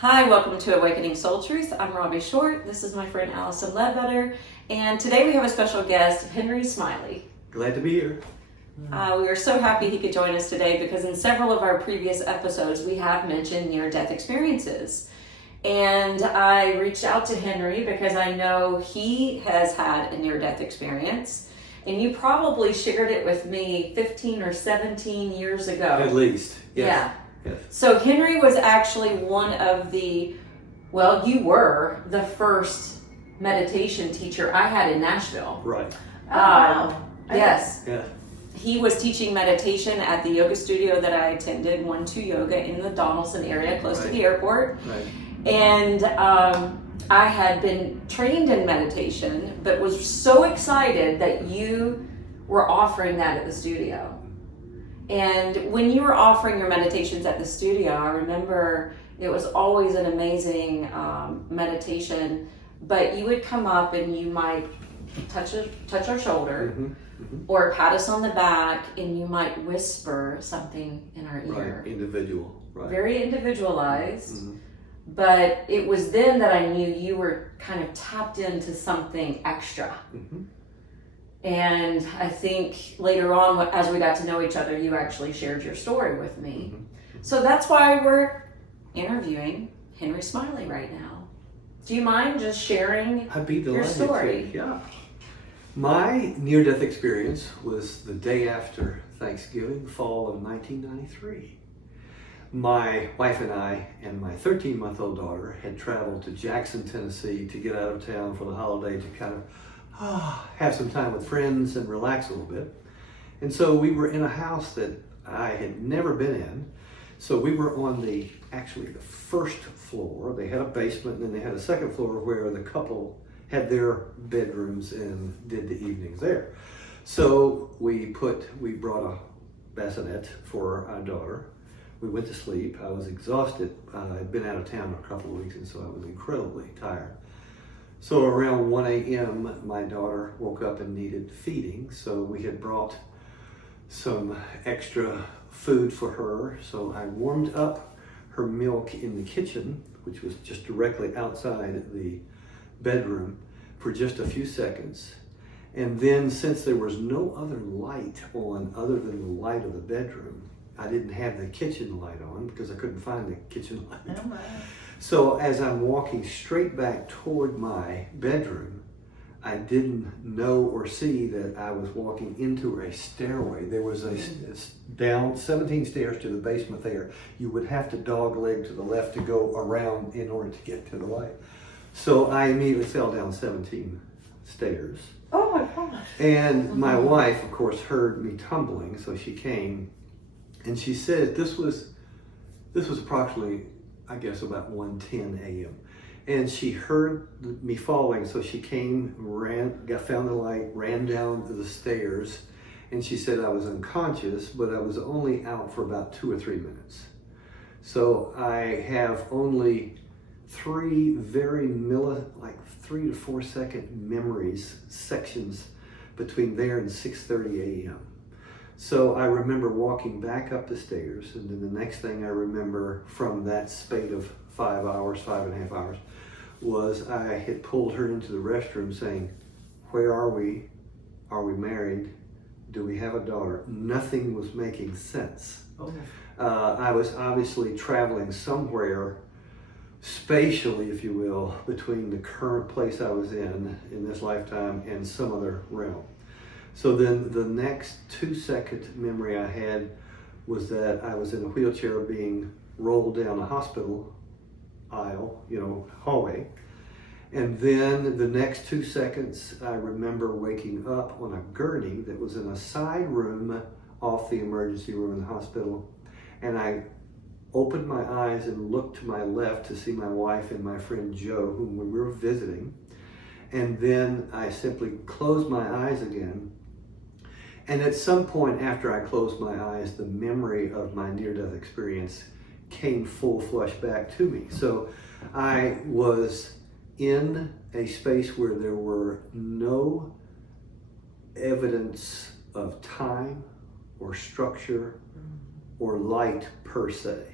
Hi, welcome to Awakening Soul Truth. I'm Robbie Short. This is my friend Allison Ledbetter. And today we have a special guest, hw.smiley. Glad to be here. We are so happy he could join us today because in several of our previous episodes we have mentioned near-death experiences. And I reached out to Henry because I know he has had a near-death experience. And you probably shared it with me 15 or 17 years ago. At least. Yes. Yeah. Yes. So Henry was actually one of you were the first meditation teacher I had in Nashville. Right. Yes. Yeah. He was teaching meditation at the yoga studio that I attended, 1-2 Yoga, in the Donaldson area, close to the airport. Right. And I had been trained in meditation, but was so excited that you were offering that at the studio. And when you were offering your meditations at the studio, I remember it was always an amazing meditation, but you would come up and you might touch our shoulder or pat us on the back and you might whisper something in our ear. Right, individual. Right. Very individualized. But it was then that I knew you were kind of tapped into something extra. And I think later on, as we got to know each other, you actually shared your story with me. So that's why we're interviewing hw.smiley right now. Do you mind just sharing I'd be your delighted story? to. Yeah. My near-death experience was the day after Thanksgiving, fall of 1993. My wife and I and my 13-month-old daughter had traveled to Jackson, Tennessee to get out of town for the holiday to kind of have some time with friends and relax a little bit. And so we were in a house that I had never been in. So we were on the first floor. They had a basement and then they had a second floor where the couple had their bedrooms and did the evenings there. So we brought a bassinet for our daughter. We went to sleep. I was exhausted. I'd been out of town a couple of weeks and so I was incredibly tired. So around 1 a.m., my daughter woke up and needed feeding. So we had brought some extra food for her. So I warmed up her milk in the kitchen, which was just directly outside the bedroom, for just a few seconds. And then since there was no other light on other than the light of the bedroom, I didn't have the kitchen light on because I couldn't find the kitchen light. Oh, wow. So as I'm walking straight back toward my bedroom, I didn't know or see that I was walking into a stairway. There was down 17 stairs to the basement there. You would have to dogleg to the left to go around in order to get to the light. So I immediately fell down 17 stairs. Oh my gosh. And my wife, of course, heard me tumbling, so she came and she said this was approximately, I guess, about 1:10 a.m. And she heard me falling, so she came, found the light, ran down the stairs, and she said I was unconscious, but I was only out for about 2 or 3 minutes. So I have only 3 3 to 4 second memories, sections between there and 6:30 a.m. So I remember walking back up the stairs, and then the next thing I remember from that spate of 5.5 hours, was I had pulled her into the restroom saying, "Where are we? Are we married? Do we have a daughter?" Nothing was making sense. I was obviously traveling somewhere spatially, if you will, between the current place I was in this lifetime and some other realm. So then the next 2-second memory I had was that I was in a wheelchair being rolled down a hospital aisle, hallway. And then the next 2 seconds, I remember waking up on a gurney that was in a side room off the emergency room in the hospital. And I opened my eyes and looked to my left to see my wife and my friend Joe, whom we were visiting. And then I simply closed my eyes again. And at some point after I closed my eyes, the memory of my near-death experience came full flush back to me. So I was in a space where there were no evidence of time or structure or light per se.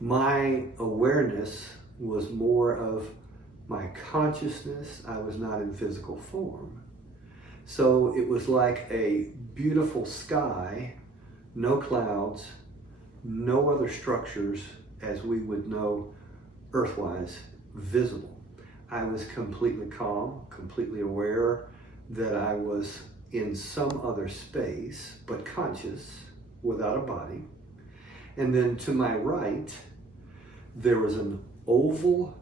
my awareness was more of my consciousness. I was not in physical form. So it was like a beautiful sky, no clouds, no other structures as we would know earthwise visible. I was completely calm, completely aware that I was in some other space, but conscious, without a body. And then to my right, there was an oval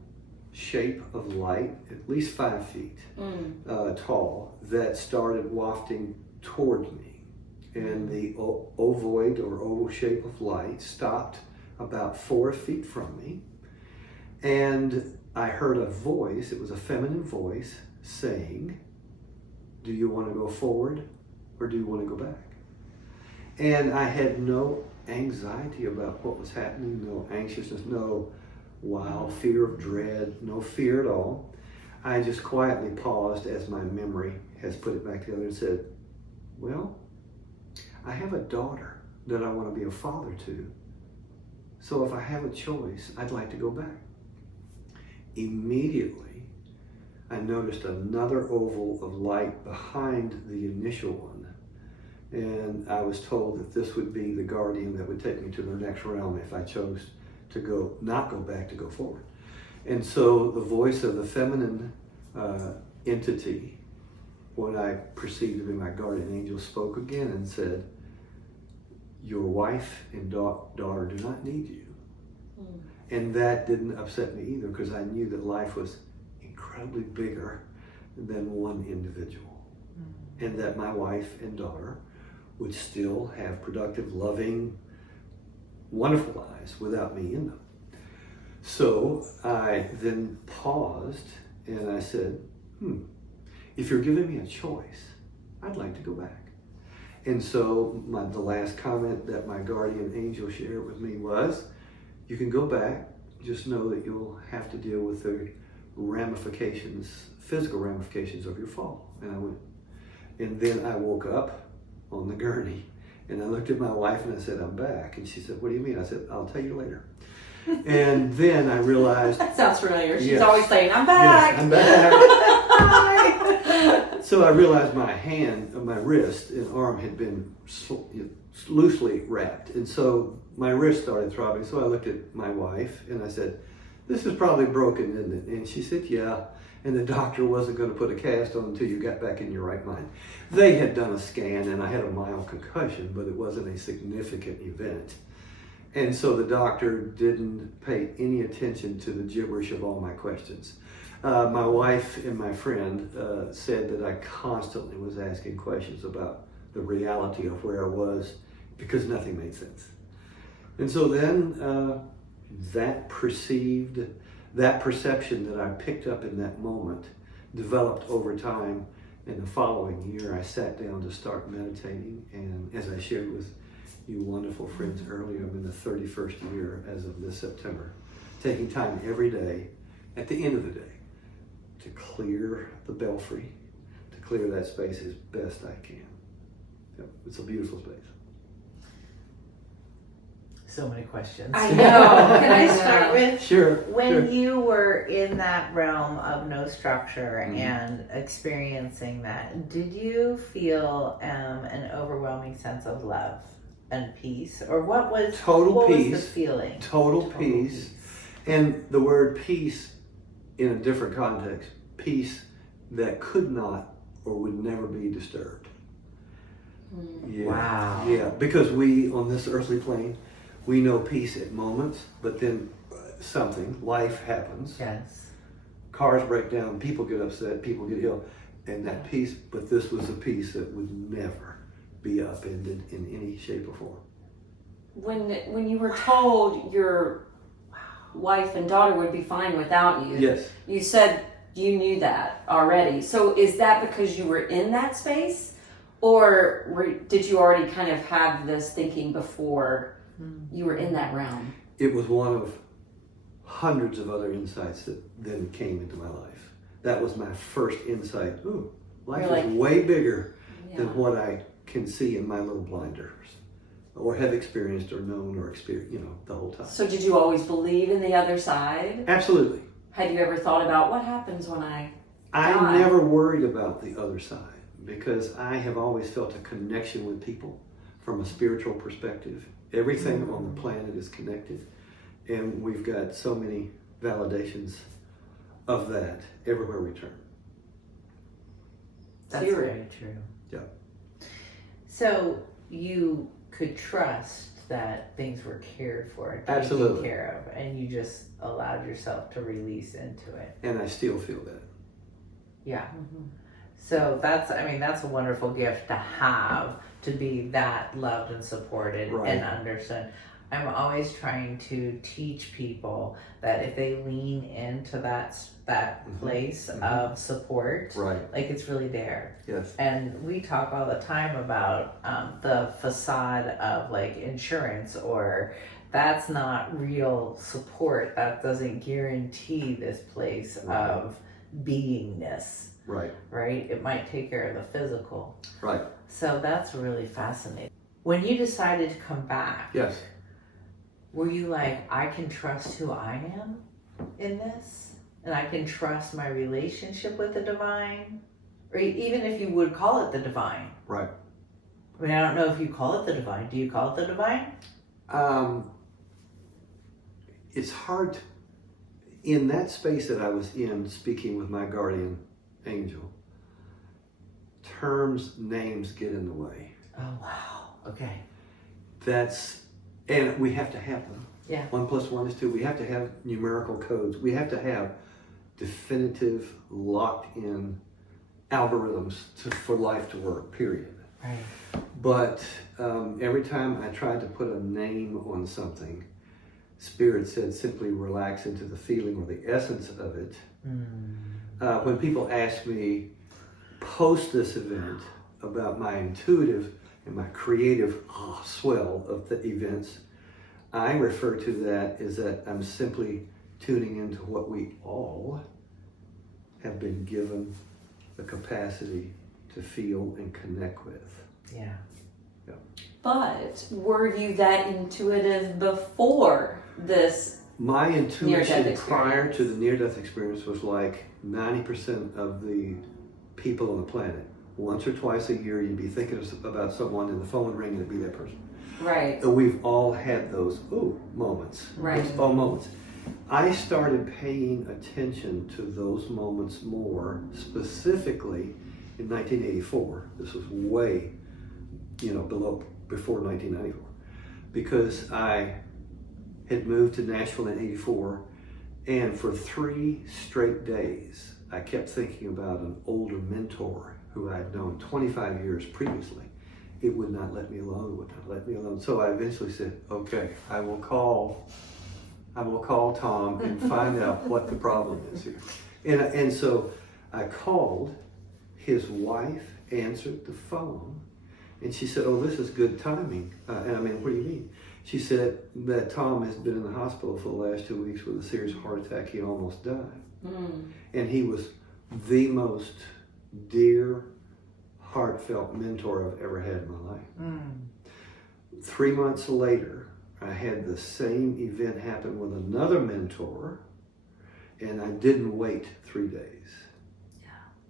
shape of light, at least 5 feet tall, that started wafting toward me. And the ovoid or oval shape of light stopped about 4 feet from me. And I heard a voice, it was a feminine voice, saying, "Do you want to go forward or do you want to go back?" And I had no anxiety about what was happening, no anxiousness, no wild fear of dread, no fear at all. I just quietly paused as my memory has put it back together and said, well, I have a daughter that I want to be a father to. So if I have a choice, I'd like to go back. Immediately, I noticed another oval of light behind the initial one. And I was told that this would be the guardian that would take me to the next realm if I chose to not go back, to go forward. And so the voice of the feminine entity, what I perceived to be my guardian angel, spoke again and said, "Your wife and daughter do not need you." And that didn't upset me either, because I knew that life was incredibly bigger than one individual. And that my wife and daughter would still have productive, loving, wonderful lives without me in them. So I then paused and I said, if you're giving me a choice, I'd like to go back. And so the last comment that my guardian angel shared with me was, you can go back, just know that you'll have to deal with the ramifications, physical ramifications of your fall. And I went, and then I woke up on the gurney and I looked at my wife and I said, "I'm back." And she said, "What do you mean?" I said, "I'll tell you later." And then I realized, that sounds familiar. She's yes, always saying, "I'm back." Yes, I'm back. So I realized my hand, my wrist and arm had been loosely wrapped. And so my wrist started throbbing. So I looked at my wife and I said, "This is probably broken, isn't it?" And she said, "Yeah. And the doctor wasn't going to put a cast on until you got back in your right mind." They had done a scan and I had a mild concussion, but it wasn't a significant event. And so the doctor didn't pay any attention to the gibberish of all my questions. My wife and my friend said that I constantly was asking questions about the reality of where I was because nothing made sense. And so then that perception that I picked up in that moment developed over time. In the following year, I sat down to start meditating. And as I shared with you wonderful friends earlier, I'm in the 31st year as of this September, taking time every day at the end of the day to clear the belfry, to clear that space as best I can. Yep, it's a beautiful space. So many questions. I know. Can I start with Sure. when you were in that realm of no structure and experiencing that, did you feel an overwhelming sense of love and peace? Or what was the feeling? Total peace. And the word peace in a different context, peace that could not or would never be disturbed. Yeah. Wow. Yeah, because we, on this earthly plane, we know peace at moments, but then life happens. Yes. Cars break down, people get upset, people get ill, and that peace, but this was a peace that would never be upended in any shape or form. When you were told your wife and daughter would be fine without you, Yes. you said you knew that already. So is that because you were in that space? Or did you already kind of have this thinking before you were in that realm? It was one of hundreds of other insights that then came into my life. That was my first insight. Ooh, life is way bigger than what I can see in my little blinders. or have experienced or known or experienced, the whole time. So did you always believe in the other side? Absolutely. Had you ever thought about what happens when I die? I never worried about the other side because I have always felt a connection with people from a spiritual perspective. Everything on the planet is connected, and we've got so many validations of that everywhere we turn. That's very true. Yeah. So you could trust that things were cared for, taken Absolutely. care of, and you just allowed yourself to release into it. And I still feel that. Yeah. So that's a wonderful gift to have, to be that loved and supported and understood. I'm always trying to teach people that if they lean into that place of support, like it's really there. Yes. And we talk all the time about the facade of like insurance, or that's not real support. That doesn't guarantee this place of beingness. Right? It might take care of the physical. So that's really fascinating. When you decided to come back, yes, were you like, I can trust who I am in this? And I can trust my relationship with the divine? Or even if you would call it the divine. Right. I mean, I don't know if you call it the divine. Do you call it the divine? It's hard in that space that I was in, speaking with my guardian angel. Names get in the way. Oh, wow. Okay. And we have to have them. Yeah. 1 + 1 is 2. We have to have numerical codes. We have to have definitive, locked-in algorithms for life to work, period. Right. But every time I tried to put a name on something, Spirit said simply relax into the feeling or the essence of it. When people ask me post this event about my intuitive and my creative swell of the events, I refer to that as that I'm simply tuning into what we all have been given the capacity to feel and connect with. Yeah. But were you that intuitive before this? My intuition Near-death prior experience. to the near-death experience was like 90% of the people on the planet. Once or twice a year, you'd be thinking about someone and the phone would ring and it'd be that person. Right. And we've all had those moments. Right. Those moments. I started paying attention to those moments more, specifically in 1984. This was way, before 1994, because I had moved to Nashville in 84, and for 3 straight days, I kept thinking about an older mentor who I had known 25 years previously. It would not let me alone, So I eventually said, okay, I will call Tom and find out what the problem is here. And so I called, his wife answered the phone, and she said, oh, this is good timing. And I mean, what do you mean? She said that Tom has been in the hospital for the last 2 weeks with a serious heart attack. He almost died. And he was the most dear, heartfelt mentor I've ever had in my life. 3 months later, I had the same event happen with another mentor, and I didn't wait 3 days.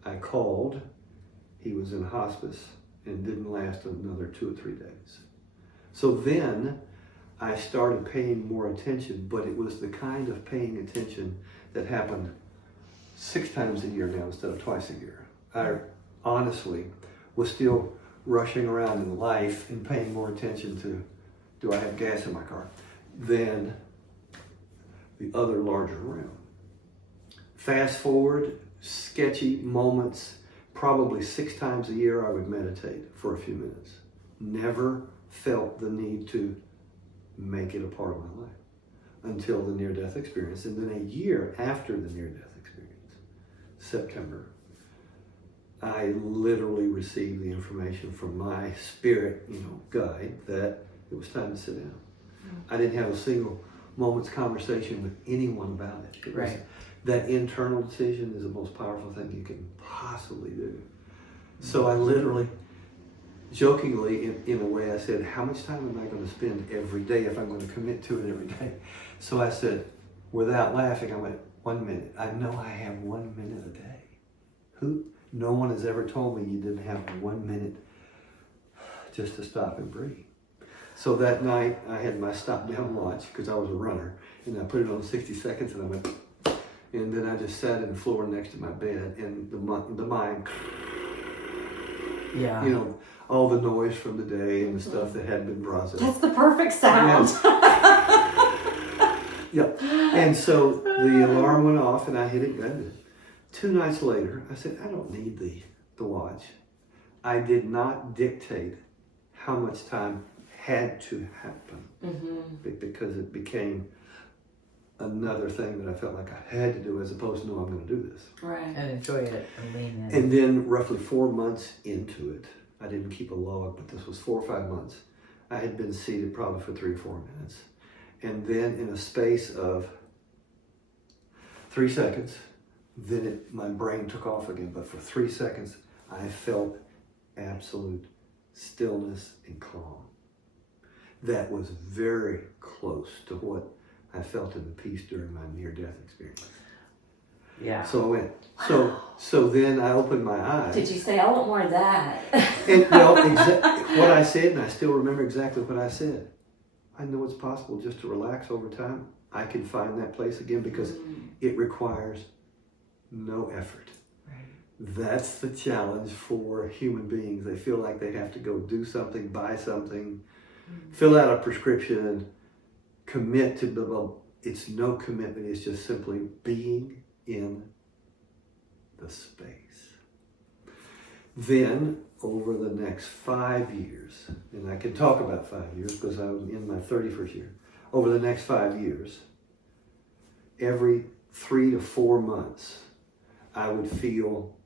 I called, he was in hospice, and didn't last another 2 or 3 days. So then I started paying more attention, but it was the kind of paying attention that happened 6 times a year now instead of twice a year. I honestly was still rushing around in life and paying more attention to, do I have gas in my car, than the other larger realm. Fast forward, sketchy moments, probably 6 times a year I would meditate for a few minutes. Never felt the need to make it a part of my life until the near-death experience. And then a year after the near-death experience, September, I literally received the information from my spirit, guide, that it was time to sit down. I didn't have a single moment's conversation with anyone about it. That internal decision is the most powerful thing you can possibly do. So I literally jokingly, in a way, I said, how much time am I going to spend every day if I'm going to commit to it every day? So I said, without laughing, I went, 1 minute. I know I have 1 minute a day. No one has ever told me you didn't have 1 minute just to stop and breathe. So that night, I had my stop down watch because I was a runner, and I put it on 60 seconds, and I went, and then I just sat on the floor next to my bed, and the mind, Yeah. you know, all the noise from the day and the stuff that hadn't been processed. That's the perfect sound. Yeah. And so the alarm went off, and I hit it good. 2 nights later, I said, I don't need the watch. I did not dictate how much time had to happen because it became another thing that I felt like I had to do as opposed to, no, I'm going to do this. Right. And enjoy it and lean in. And then roughly 4 months into it, I didn't keep a log, but this was 4 or 5 months. I had been seated probably for 3 or 4 minutes. And then in a space of 3 seconds, then my brain took off again. But for 3 seconds, I felt absolute stillness and calm. That was very close to what I felt in the peace during my near-death experience. Yeah. So I went, so then I opened my eyes. Did you say, I want more of that? And well, what I said, and I still remember exactly what I said. I know it's possible just to relax over time. I can find that place again because it requires no effort. Right. That's the challenge for human beings. They feel like they have to go do something, buy something, fill out a prescription, commit to blah. It's no commitment. It's just simply being in the space. Then, over the next 5 years, and I can talk about 5 years because I was in my 31st year. Over the next 5 years, every 3 to 4 months, I would feel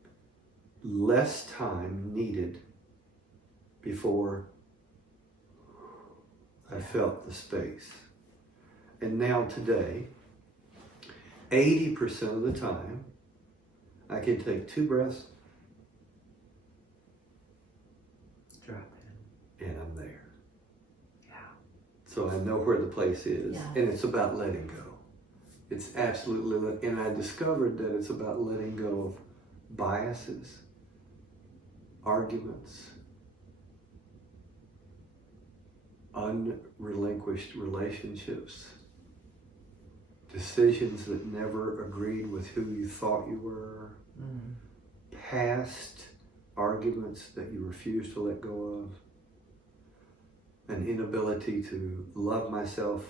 less time needed before I felt the space. And now today, 80% of the time, I can take 2 breaths Drop and I'm there. in. Yeah. So I know where the place is. Yeah. And it's about letting go. It's absolutely, and I discovered that it's about letting go of biases, arguments, unrelinquished relationships, decisions that never agreed with who you thought you were, past arguments that you refused to let go of, an inability to love myself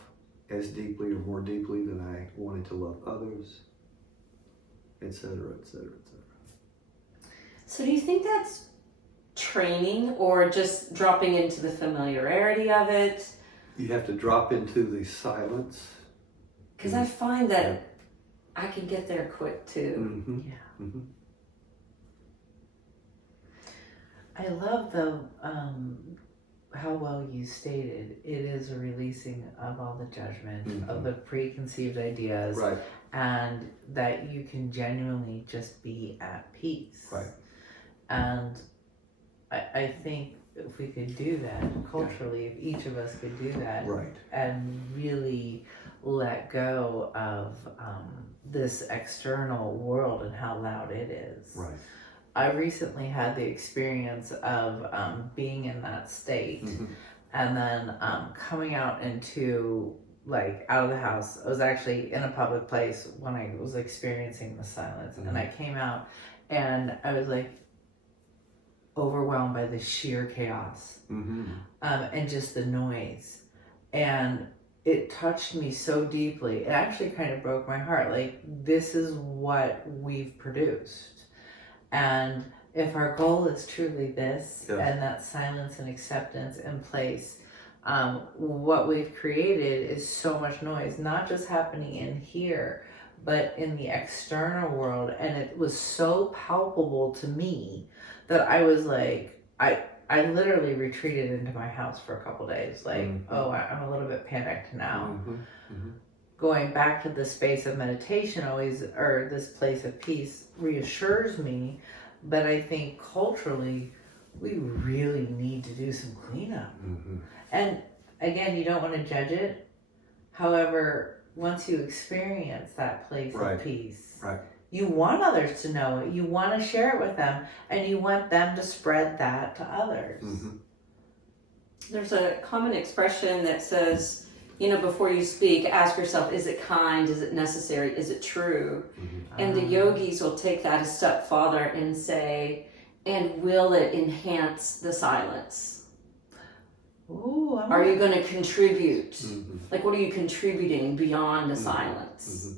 as deeply or more deeply than I wanted to love others, etc., etc., etc. So do you think that's training or just dropping into the familiarity of it? You have to drop into the silence. Because I find that I can get there quick too. Mm-hmm. Yeah. Mm-hmm. I love the how well you stated it is a releasing of all the judgment, of the preconceived ideas, Right. and that you can genuinely just be at peace. Right. And I think if we could do that culturally, if each of us could do that, Right. and really let go of this external world and how loud it is. Right. I recently had the experience of being in that state, and then coming out into, like, out of the house. I was actually in a public place when I was experiencing the silence, and I came out and I was like overwhelmed by the sheer chaos and just the noise, and it touched me so deeply. It actually kind of broke my heart. Like, this is what we've produced. And if our goal is truly this, and that silence and acceptance in place, what we've created is so much noise, not just happening in here, but in the external world. And it was so palpable to me that I was like, I literally retreated into my house for a couple days. Like, I'm a little bit panicked now. Going back to the space of meditation always, or this place of peace, reassures me. But I think culturally, we really need to do some cleanup. Mm-hmm. And again, you don't want to judge it. However, once you experience that place Right. of peace, Right. you want others to know it. You want to share it with them, and you want them to spread that to others. Mm-hmm. There's a common expression that says, before you speak, ask yourself, is it kind? Is it necessary? Is it true? Mm-hmm. And the yogis will take that a step farther and say, and will it enhance the silence? Ooh, Are you going to contribute? Mm-hmm. Like, what are you contributing beyond the Mhm. silence? Mm-hmm.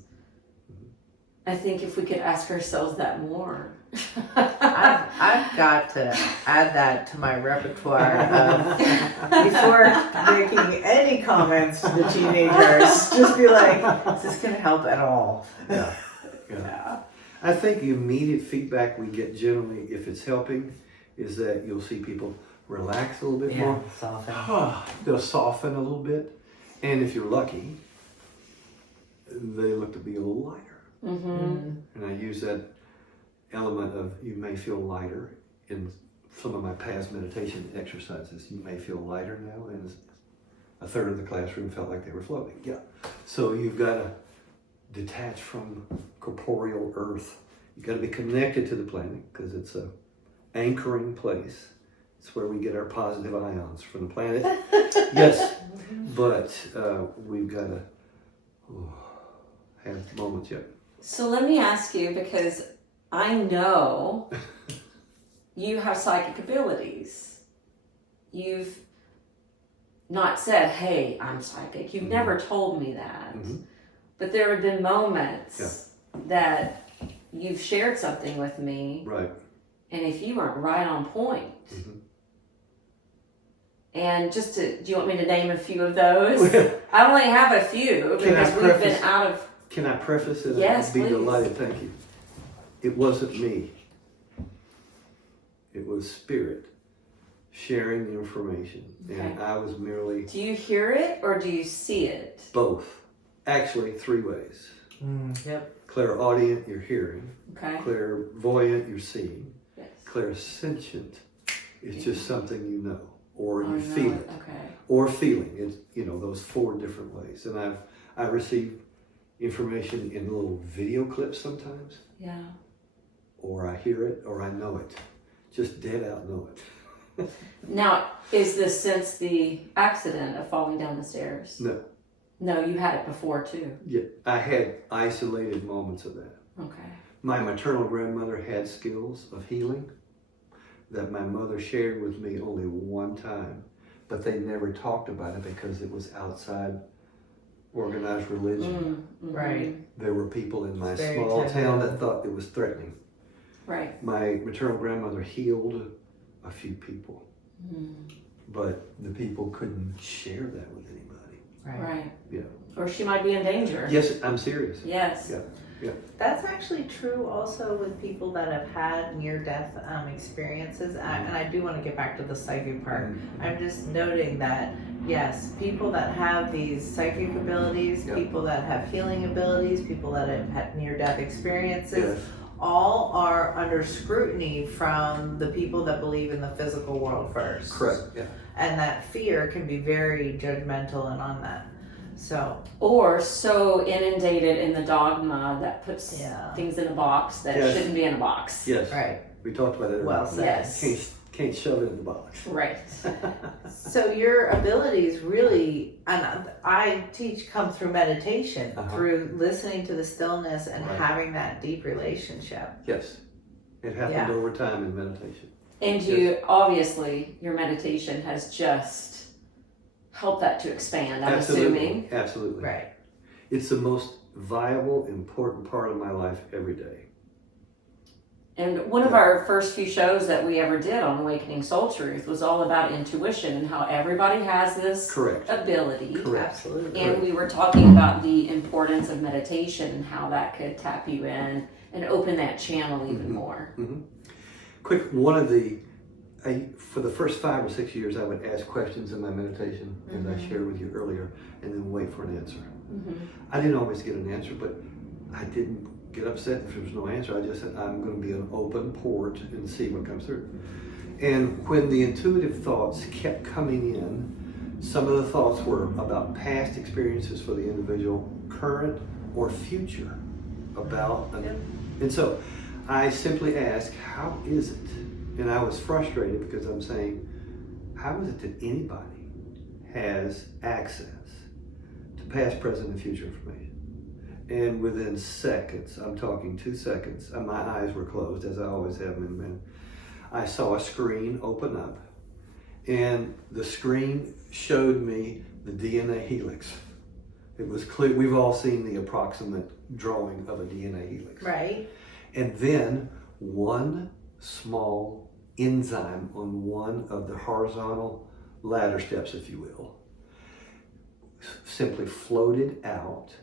I think if we could ask ourselves that more. I've got to add that to my repertoire of, before making any comments to the teenagers, just be like, is this going to help at all? Yeah. Yeah. I think the immediate feedback we get generally, if it's helping, is that you'll see people relax a little bit Yeah, more. soften. They'll soften a little bit. And if you're lucky, they look to be a little lighter. Mm-hmm. And I use that element of you may feel lighter in some of my past meditation exercises. You may feel lighter now, and a third of the classroom felt like they were floating. Yeah. So you've got to detach from corporeal earth. You've got to be connected to the planet because it's a anchoring place. It's where we get our positive ions from the planet. Yes, but we've got to have moments yet. So let me ask you, because I know you have psychic abilities. You've not said, hey, I'm psychic. You've never told me that. Mm-hmm. But there have been moments that you've shared something with me. Right. And if you weren't right on point. Mm-hmm. And do you want me to name a few of those? I only have a few because we've been out of. Can I preface it? Yes, I'd be please. delighted, thank you. It wasn't me. It was spirit sharing the information. Okay. And I was merely Do you hear it or do you see it? both. Actually, 3 ways. Yep. Clairaudient, you're hearing. Okay. Clairvoyant, you're seeing. Yes. Clairsentient is just something you know. Or you Oh, feel no. it. Okay. Or feeling. It's, those 4 different ways. And I receive information in little video clips sometimes. Yeah. Or I hear it, or I know it. Just dead out know it. Now, is this since the accident of falling down the stairs? No. No, you had it before too. Yeah, I had isolated moments of that. Okay. My maternal grandmother had skills of healing that my mother shared with me only one time, but they never talked about it because it was outside organized religion. Mm-hmm. Right. There were people in my It's very small taboo. town that thought it was threatening. Right. My maternal grandmother healed a few people, but the people couldn't share that with anybody. Right. Yeah. Or she might be in danger. Yes, I'm serious. Yes. Yeah. That's actually true also with people that have had near-death experiences. And I do want to get back to the psychic part. Mm-hmm. I'm just noting that, yes, people that have these psychic abilities, Yeah. people that have healing abilities, people that have had near-death experiences, Yes. all are under scrutiny from the people that believe in the physical world first. Correct. Yeah. And that fear can be very judgmental and on that. So, Or so inundated in the dogma that puts Yeah. things in a box that Yes. shouldn't be in a box. Yes. right. We talked about that earlier. Well said. Yes. Can't shove it in the box. Right. So your abilities really, and I teach, come through meditation, Uh-huh. through listening to the stillness and Right. having that deep relationship. Yes. It happened Yeah. over time in meditation. And you, obviously, your meditation has just helped that to expand, I'm assuming. Absolutely. Right. It's the most viable, important part of my life every day. And one of our first few shows that we ever did on Awakening Soul Truth was all about intuition and how everybody has this Correct. ability. Correct. Absolutely. And we were talking about the importance of meditation and how that could tap you in and open that channel even Mhm. more. Mm-hmm. Quick, for the first 5 or 6 years, I would ask questions in my meditation, as I shared with you earlier, and then wait for an answer. Mm-hmm. I didn't always get an answer, but I didn't get upset if there was no answer. I just said, I'm going to be an open port and see what comes through. And when the intuitive thoughts kept coming in, some of the thoughts were about past experiences for the individual, current or future and so I simply asked, how is it? And I was frustrated because I'm saying, how is it that anybody has access to past, present, and future information? And within seconds, I'm talking 2 seconds, my eyes were closed, as I always have been. I saw a screen open up, and the screen showed me the DNA helix. It was clear. We've all seen the approximate drawing of a DNA helix. Right. And then one small enzyme on one of the horizontal ladder steps, if you will, simply floated out,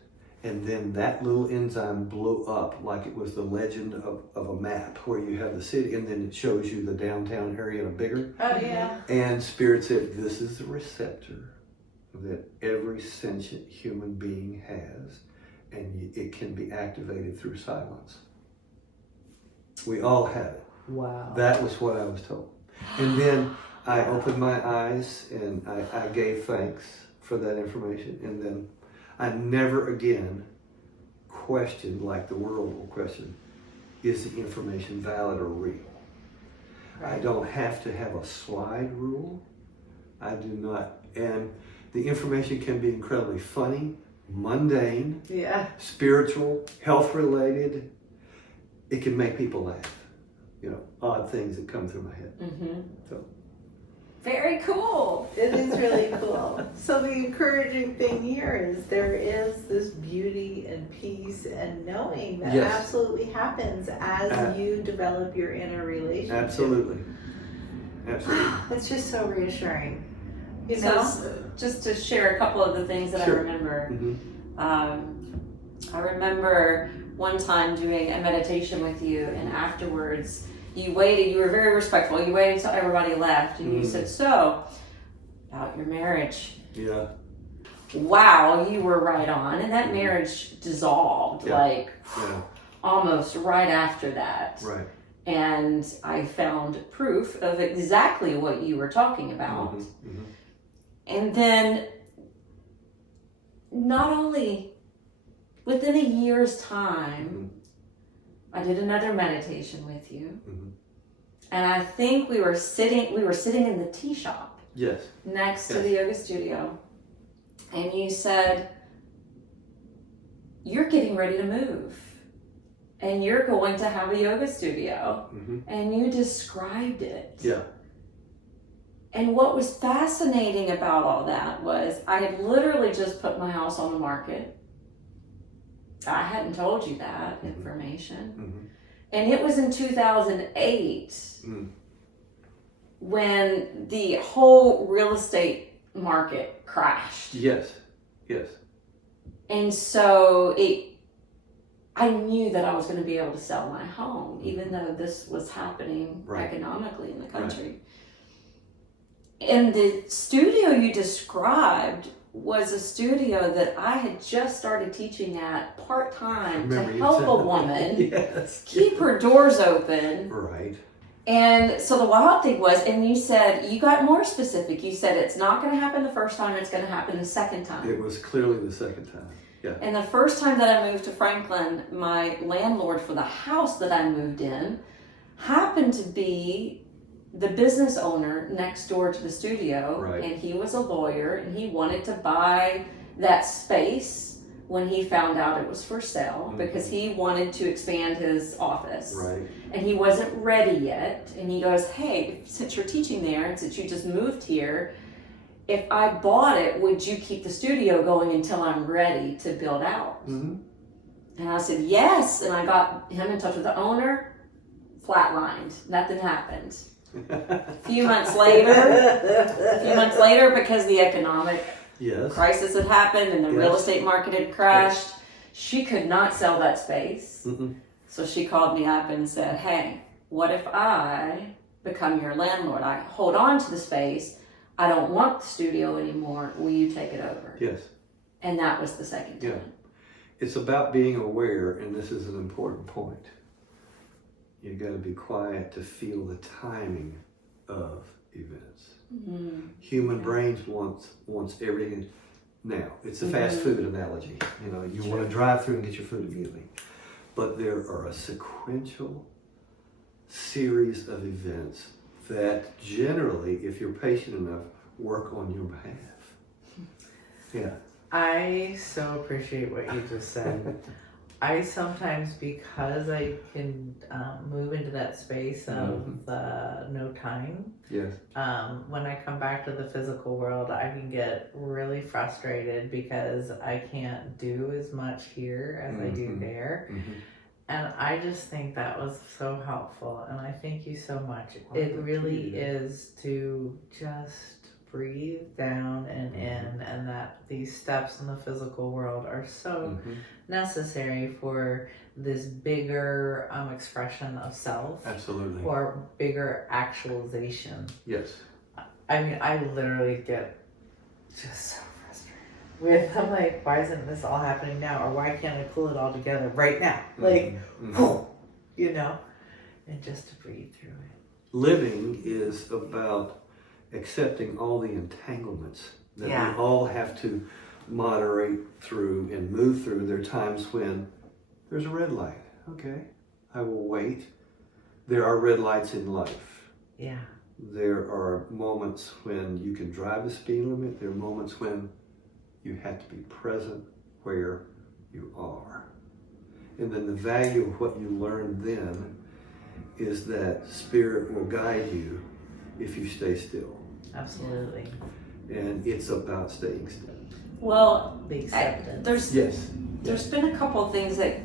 and then that little enzyme blew up like it was the legend of a map where you have the city and then it shows you the downtown area in a bigger. Oh, yeah. And Spirit said, this is the receptor that every sentient human being has, and it can be activated through silence. We all have it. Wow. That was what I was told. And then I opened my eyes and I gave thanks for that information. And then I never again questioned, like the world will question, is the information valid or real? Right. I don't have to have a slide rule. I do not. And the information can be incredibly funny, mundane, Yeah. spiritual, health related. It can make people laugh. You know, odd things that come through my head. Mm-hmm. So. Very cool. It is really cool. So the encouraging thing here is there is this beauty and peace and knowing that Yes. absolutely happens as you develop your inner relationship. Absolutely. Absolutely. It's just so reassuring. You So, know? just to share a couple of the things that Sure. I remember. Mm-hmm. I remember one time doing a meditation with you, and afterwards you waited. You were very respectful. You waited until everybody left, and you said, "So, about your marriage." Yeah. Wow, you were right on, and that marriage dissolved Yeah. Yeah. almost right after that. Right. And I found proof of exactly what you were talking about. Mm-hmm. Mm-hmm. And then, not only within a year's time, I did another meditation with you, and I think we were sitting in the tea shop. Yes. Next to the yoga studio, and you said, "You're getting ready to move, and you're going to have a yoga studio," and you described it. Yeah. And what was fascinating about all that was I had literally just put my house on the market. I hadn't told you that information. And it was in 2008 when the whole real estate market crashed. Yes. Yes. And so I knew that I was going to be able to sell my home, even though this was happening economically in the country. Right. And the studio you described was a studio that I had just started teaching at part-time to help a woman keep her doors open. Right. And so the wild thing was, and you said, you got more specific. You said it's not going to happen the first time, it's going to happen the second time. It was clearly the second time. Yeah. And the first time that I moved to Franklin, my landlord for the house that I moved in happened to be the business owner next door to the studio. Right. And he was a lawyer, and he wanted to buy that space when he found out it was for sale because he wanted to expand his office. Right. And he wasn't ready yet. And he goes, "Hey, since you're teaching there and since you just moved here, if I bought it, would you keep the studio going until I'm ready to build out?" And I said, "Yes." And I got him in touch with the owner, flatlined. Nothing happened. A few months later, because the economic crisis had happened and the real estate market had crashed, she could not sell that space. So she called me up and said, "Hey, what if I become your landlord? I hold on to the space. I don't want the studio anymore. Will you take it over?" Yes. And that was the second time. Yeah. It's about being aware, and this is an important point. You've got to be quiet to feel the timing of events. Mm-hmm. Human brains wants everything. Now, it's a fast food analogy. You know, you want to drive through and get your food immediately. But there are a sequential series of events that generally, if you're patient enough, work on your behalf. Yeah. I so appreciate what you just said. I sometimes, because I can move into that space of no time, Yes. when I come back to the physical world, I can get really frustrated because I can't do as much here as I do there. And I just think that was so helpful, and I thank you so much. It really is to just breathe down and in, and that these steps in the physical world are so necessary for this bigger expression of self. Absolutely. Or bigger actualization. Yes. I mean, I literally get just so frustrated. I'm like, why isn't this all happening now? Or why can't I pull it all together right now? Like, you know, and just to breathe through it. Living is about accepting all the entanglements that we all have to moderate through and move through. There are times when there's a red light. Okay, I will wait. There are red lights in life. Yeah. There are moments when you can drive the speed limit. There are moments when you have to be present where you are. And then the value of what you learn then is that Spirit will guide you if you stay still. Absolutely. And it's about staying still. Well, The acceptance. There's been a couple of things that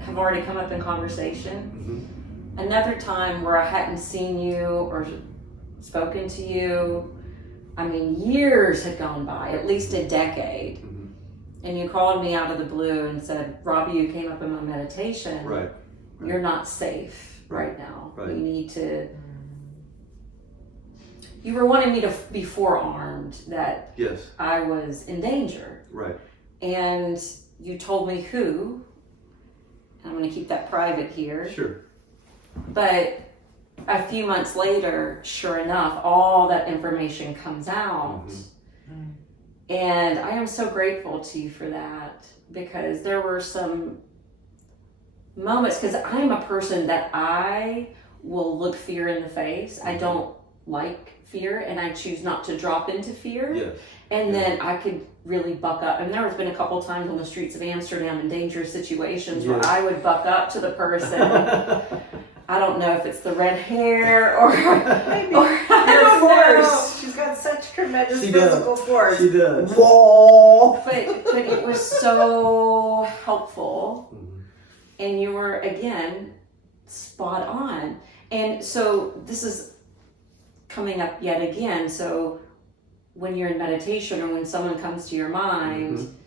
have already come up in conversation. Another time where I hadn't seen you or spoken to you, I mean, years had gone by, at least a decade. And you called me out of the blue and said, Robbie, you came up in my meditation. Right. You're not safe right now. Right. You need to... You were wanting me to be forearmed that I was in danger. Right. And you told me who. I'm going to keep that private here. Sure. But a few months later, sure enough, all that information comes out. And I am so grateful to you for that, because there were some moments, because I'm a person that I will look fear in the face. I don't like fear, and I choose not to drop into fear. Yes. And then I could really buck up. And there has been a couple times on the streets of Amsterdam in dangerous situations where I would buck up to the person. I don't know if it's the red hair or maybe or I don't force. know. She's got such tremendous physical force. She does. Whoa. But it was so helpful. And you were, again, spot on. And so this is coming up yet again. So when you're in meditation or when someone comes to your mind,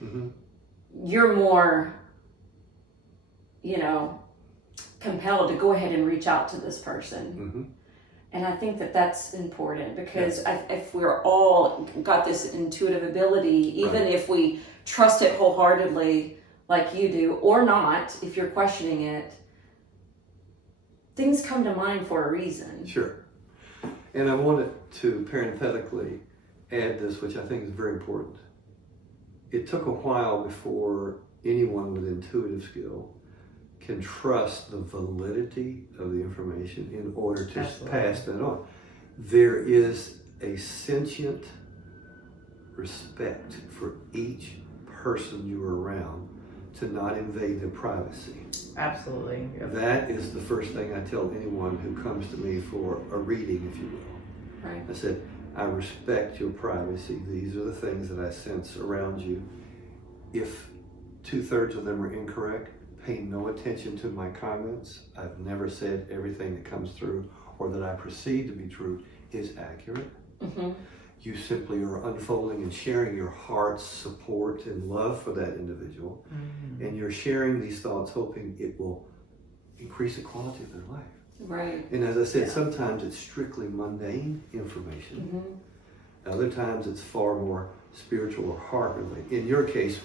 you're more, compelled to go ahead and reach out to this person. And I think that that's important, because if we're all got this intuitive ability, even if we trust it wholeheartedly like you do, or not, if you're questioning it, things come to mind for a reason. Sure. And I wanted to parenthetically add this, which I think is very important. It took a while before anyone with intuitive skill can trust the validity of the information in order to pass that on. There is a sentient respect for each person you are around to not invade their privacy. Absolutely. Yep. That is the first thing I tell anyone who comes to me for a reading, if you will. Right. I said, I respect your privacy. These are the things that I sense around you. If 2/3 of them are incorrect, pay no attention to my comments. I've never said everything that comes through or that I perceive to be true is accurate. You simply are unfolding and sharing your heart's support and love for that individual. And you're sharing these thoughts hoping it will increase the quality of their life. Right. And as I said, sometimes it's strictly mundane information. Other times it's far more spiritual or heart related. In your case,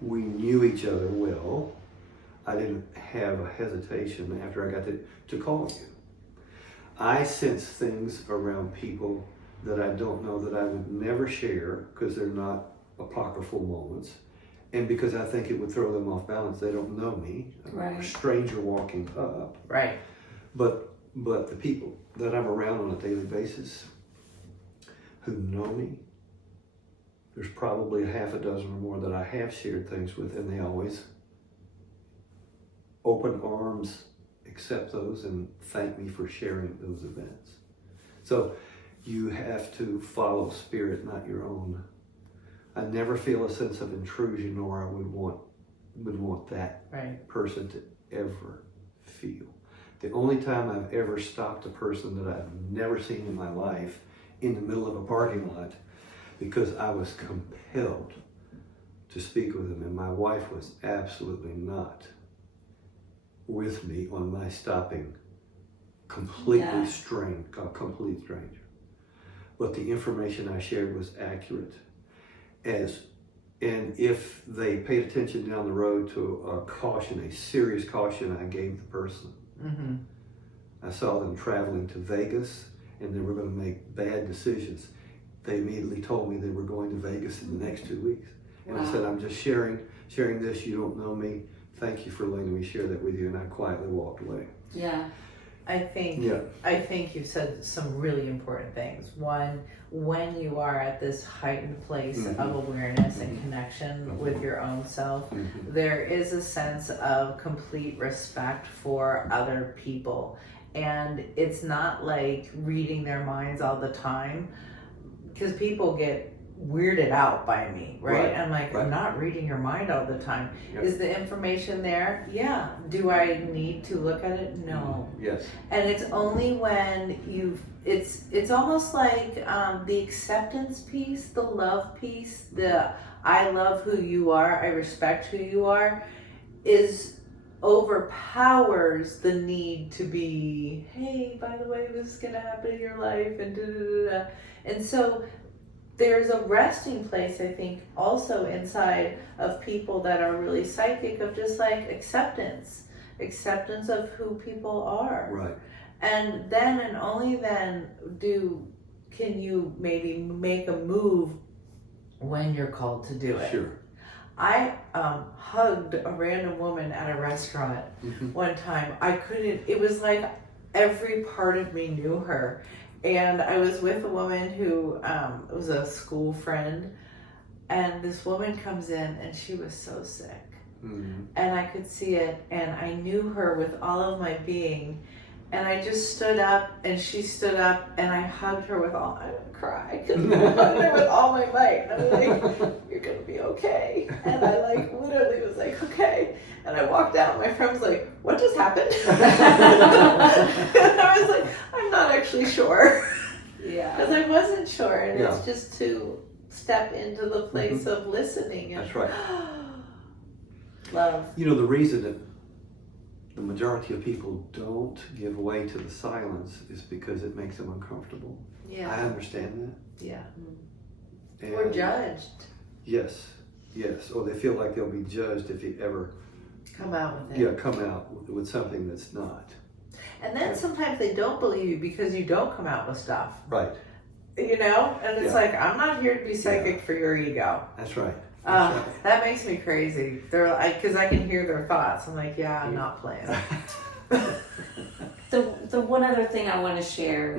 we knew each other well. I didn't have a hesitation after I got to call you. I sense things around people that I don't know that I would never share because they're not apocryphal moments, and because I think it would throw them off balance. They don't know me, Right. a stranger walking up. Right. But the people that I'm around on a daily basis who know me, there's probably a half a dozen or more that I have shared things with, and they always open arms accept those and thank me for sharing those events. So you have to follow spirit, not your own. I never feel a sense of intrusion, nor I would want that Right. person to ever feel. The only time I've ever stopped a person that I've never seen in my life in the middle of a parking lot because I was compelled to speak with them, and my wife was absolutely not with me on my stopping completely Yeah. a complete stranger. But the information I shared was accurate. And if they paid attention down the road to a caution, a serious caution I gave the person. Mm-hmm. I saw them traveling to Vegas and they were going to make bad decisions. They immediately told me they were going to Vegas in the next 2 weeks. And I said, I'm just sharing this. You don't know me. Thank you for letting me share that with you. And I quietly walked away. Yeah. I think you've said some really important things. One, when you are at this heightened place of awareness and connection with your own self, there is a sense of complete respect for other people. And it's not like reading their minds all the time, because people get weirded out by me, right? I'm like, I'm not reading your mind all the time. Is the information there? Yeah. Do I need to look at it? No. Yes. And it's only when it's almost like the acceptance piece, the love piece, the I love who you are, I respect who you are, is overpowers the need to be, hey, by the way, this is gonna happen in your life, and da da da da. And so there's a resting place, I think, also inside of people that are really psychic, of just like acceptance of who people are. Right. And then and only then can you maybe make a move when you're called to do it. Sure. I hugged a random woman at a restaurant one time. It was like every part of me knew her. And I was with a woman who was a school friend, and this woman comes in and she was so sick. And I could see it, and I knew her with all of my being. And I just stood up, and she stood up, and I hugged her with all, I didn't cry, because I hugged her with all my might. And I was like, you're going to be okay. And I like literally was like, okay. And I walked out, and my friend was like, what just happened? And I was like, I'm not actually sure. Yeah. Because I wasn't sure, and it's just to step into the place of listening. And That's right. Love. You know, the reason that the majority of people don't give way to the silence is because it makes them uncomfortable. Yeah. I understand that. Yeah. And We're judged. Yes. Or they feel like they'll be judged if you ever Come out with it. come out with something that's not. And then sometimes they don't believe you because you don't come out with stuff. Right. You know? And it's like, I'm not here to be psychic for your ego. That's right. That makes me crazy. They're like, because I can hear their thoughts. I'm like, yeah, I'm not playing. The one other thing I want to share,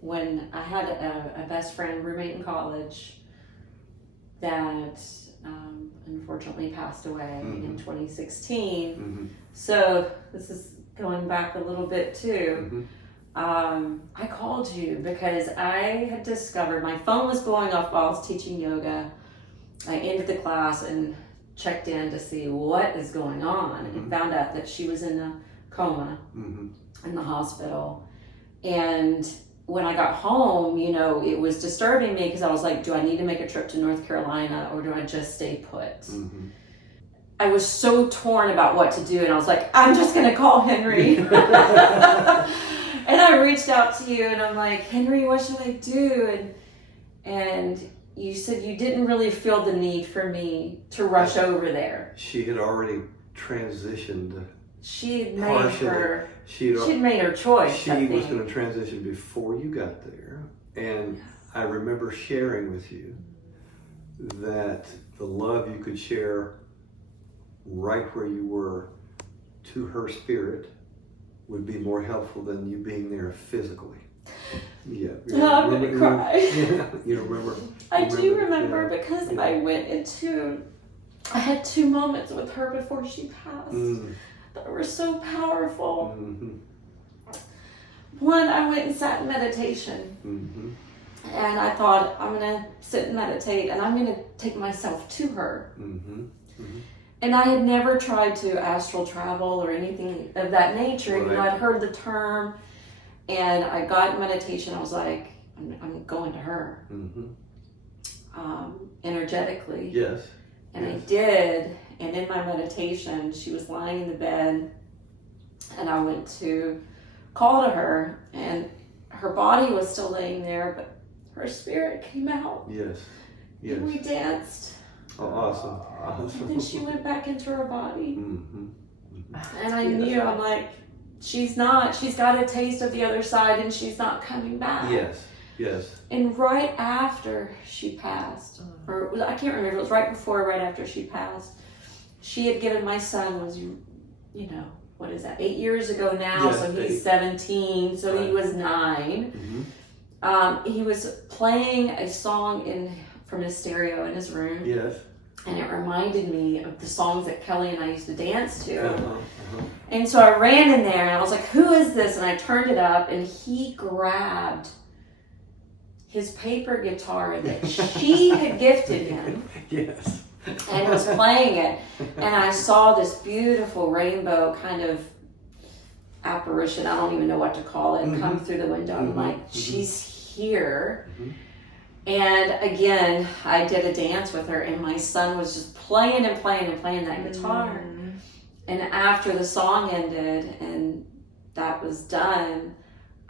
when I had a best friend, roommate in college, that unfortunately passed away in 2016. So this is going back a little bit too. I called you because I had discovered my phone was going off while I was teaching yoga. I ended the class and checked in to see what is going on and found out that she was in a coma in the hospital. And when I got home, you know, it was disturbing me because I was like, do I need to make a trip to North Carolina or do I just stay put? I was so torn about what to do, and I was like, I'm just going to call Henry. And I reached out to you, and I'm like, Henry, what should I do? And you said you didn't really feel the need for me to rush over there. She had already transitioned she had made partially. her She'd made her choice. She I was think. going to transition before you got there. And I remember sharing with you that the love you could share right where you were to her spirit would be more helpful than you being there physically. Yeah. I'm going to cry. Yeah, you remember? I do remember Yeah. because Yeah. I had 2 moments with her before she passed that were so powerful. Mm-hmm. One, I went and sat in meditation. Mm-hmm. And I thought, I'm going to sit and meditate and I'm going to take myself to her. Mm-hmm. Mm-hmm. And I had never tried to astral travel or anything of that nature. Right. You know, I'd heard the term and I got in meditation. I was like, I'm going to her Mm-hmm. energetically. Yes. And Yes. I did. And in my meditation, she was lying in the bed and I went to call to her and her body was still laying there, but her spirit came out. Yes. Yes. And we danced. Oh, awesome. Awesome. And then she went back into her body. Mm-hmm. And I knew, I'm like, she's got a taste of the other side and she's not coming back. Yes. Yes. And right after she passed, or I can't remember, it was right before or right after she passed, she had given my son, was, you know, what is that, 8 years ago now, Yes, so he's 8. 17, so he Right. was 9. Mm-hmm. He was playing a song from his stereo in his room. Yes. And it reminded me of the songs that Kelly and I used to dance to. Uh-huh. Uh-huh. And so I ran in there and I was like, who is this? And I turned it up and he grabbed his paper guitar that she had gifted him Yes. and was playing it. And I saw this beautiful rainbow kind of apparition, I don't even know what to call it, come through the window. I'm like, she's here. Mhm. And again, I did a dance with her and my son was just playing and playing and playing that guitar. And after the song ended and that was done,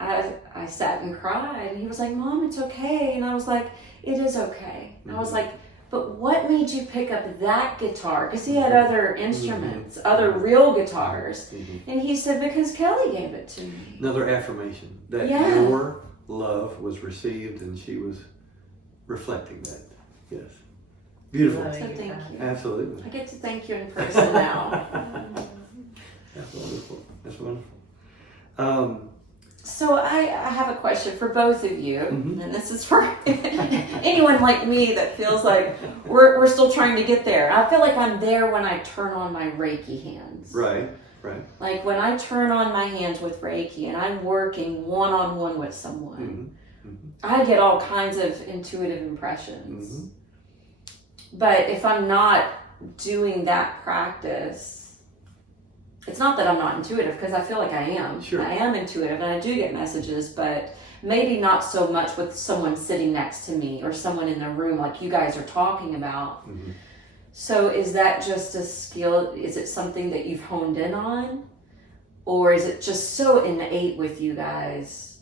I sat and cried. And he was like, Mom, it's okay. And I was like, it is okay. And I was like, but what made you pick up that guitar? Because he had other instruments, other real guitars. And he said, because Kelly gave it to me. Another affirmation that Yeah. your love was received and she was reflecting that. Yes. Beautiful. Loving So thank you. Absolutely. I get to thank you in person now. That's wonderful. That's wonderful. So I have a question for both of you, Mhm. and this is for anyone like me that feels like we're still trying to get there. I feel like I'm there when I turn on my Reiki hands. Right. Right. Like when I turn on my hands with Reiki and I'm working one-on-one with someone, I get all kinds of intuitive impressions. But if I'm not doing that practice, it's not that I'm not intuitive, because I feel like I am. Sure. I am intuitive and I do get messages, but maybe not so much with someone sitting next to me or someone in the room like you guys are talking about. So is that just a skill? Is it something that you've honed in on? Or is it just so innate with you guys?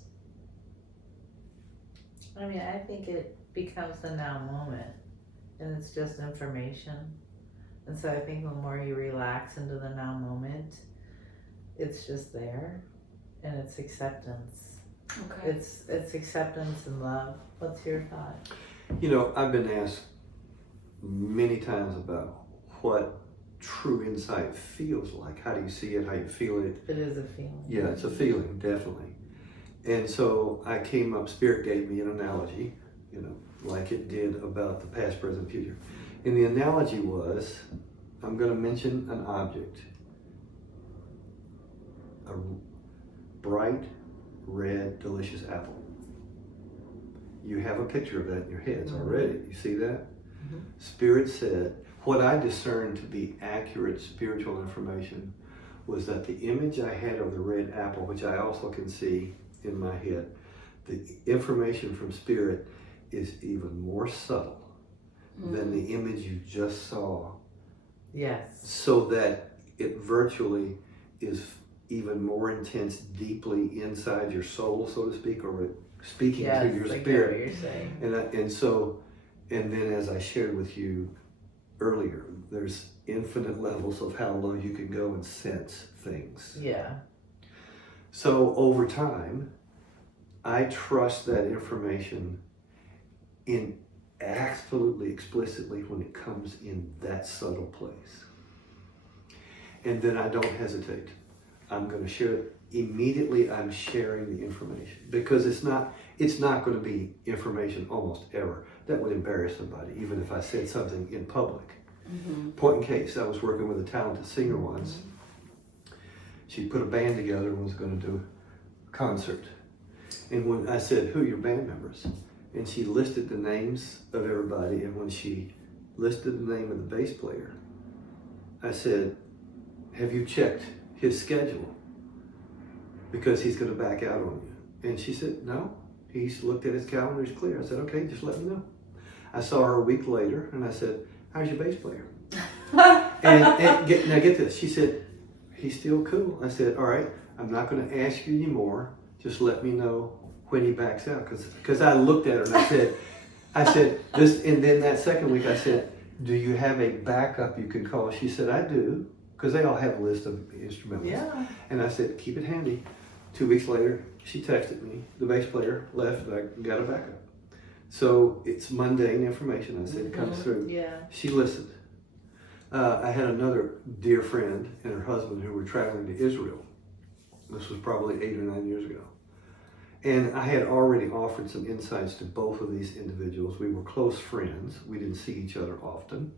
I mean, I think it becomes the now moment and it's just information. And so I think the more you relax into the now moment, it's just there and it's acceptance. Okay. It's acceptance and love. What's your thought? You know, I've been asked many times about what true insight feels like. How do you see it? How you feel it? It is a feeling. Yeah, it's a feeling, definitely. And so I came up, Spirit gave me an analogy, you know, like it did about the past, present, future. And the analogy was, I'm going to mention an object. A bright, red, delicious apple. You have a picture of that in your heads already. You see that? Spirit said, what I discerned to be accurate spiritual information was that the image I had of the red apple, which I also can see in my head, the information from Spirit is even more subtle than the image you just saw. Yes. So that it virtually is even more intense, deeply inside your soul, so to speak, or speaking to your I get spirit. what you're saying. And then as I shared with you earlier, there's infinite levels of how low you can go and sense things. Yeah. So over time, I trust that information in absolutely explicitly when it comes in that subtle place. And then I don't hesitate. I'm going to share it immediately. I'm sharing the information because it's not going to be information almost ever that would embarrass somebody, even if I said something in public. Mm-hmm. Point in case, I was working with a talented singer once. She put a band together and was going to do a concert. And when I said, "Who are your band members?" and she listed the names of everybody, and when she listed the name of the bass player, I said, "Have you checked his schedule? Because he's going to back out on you." And she said, "No, he's looked at his calendar, he's clear." I said, "Okay, just let me know." I saw her a week later and I said, "How's your bass player?" and get this, she said, "He's still cool." I said, "All right, I'm not going to ask you anymore. Just let me know when he backs out." Because I looked at her and I said this, and then that second week I said, "Do you have a backup you can call?" She said, "I do," because they all have a list of instrumentals. Yeah. And I said, "Keep it handy." 2 weeks later, she texted me. The bass player left, but I got a backup. So it's mundane information. I said, it comes through. Yeah. She listened. I had another dear friend and her husband who were traveling to Israel. This was probably 8 or 9 years ago. And I had already offered some insights to both of these individuals. We were close friends. We didn't see each other often.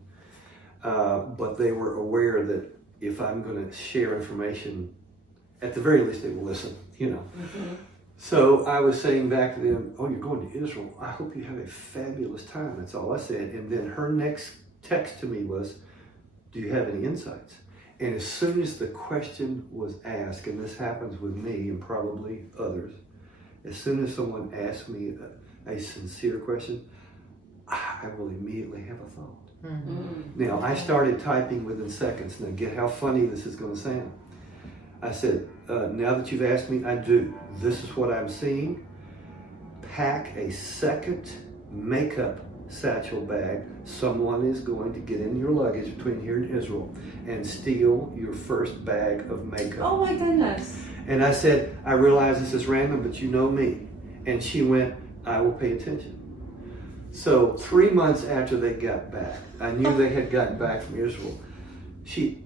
But they were aware that if I'm going to share information, at the very least they will listen, you know. Mm-hmm. So I was saying back to them, "Oh, you're going to Israel. I hope you have a fabulous time." That's all I said. And then her next text to me was, "Do you have any insights?" And as soon as the question was asked, and this happens with me and probably others, as soon as someone asks me a sincere question, I will immediately have a thought. Mm-hmm. Now, I started typing within seconds. Now, get how funny this is going to sound. I said, "Now that you've asked me, I do. This is what I'm seeing. Pack a second makeup satchel bag. Someone is going to get in your luggage between here and Israel and steal your first bag of makeup." Oh my goodness. And I said, "I realize this is random, but you know me." And she went, "I will pay attention." So 3 months after they got back, I knew they had gotten back from Israel. She